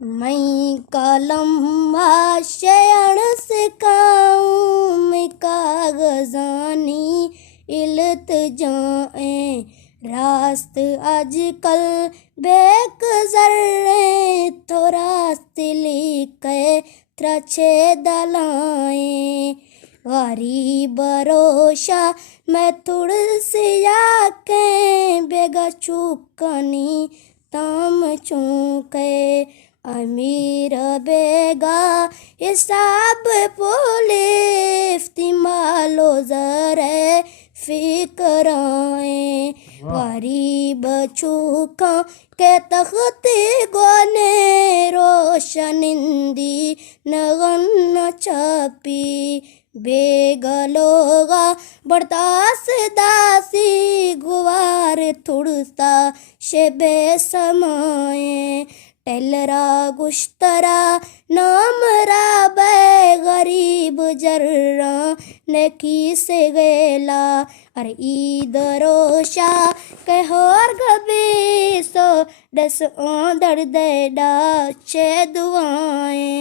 मैं कलम भाषण सिखाऊं मैं कागजानी इल्तिजाएं रास्त आजकल बेगुज़र तो रास्ते लिखे त्रछे दलाएं वारी भरोसा मैं तुड़सी आके बेगा चुकनी ताम चूके अमीर बेगा हिसाब बोले इफ्तिमालो जरे फिक्राएं गरीब चूका के तख्ती गोने रोशनिंदी नगन छपी बेगलोगा बर्दाश्त दासी गुवार थुड़सा शेबे समाए टेलरा गुश्तरा नामरा बे गरीब जर्रा नेकी से गेला अरे ईद रोशा के होर गबी सो दस दर्द डा चे दुआएं।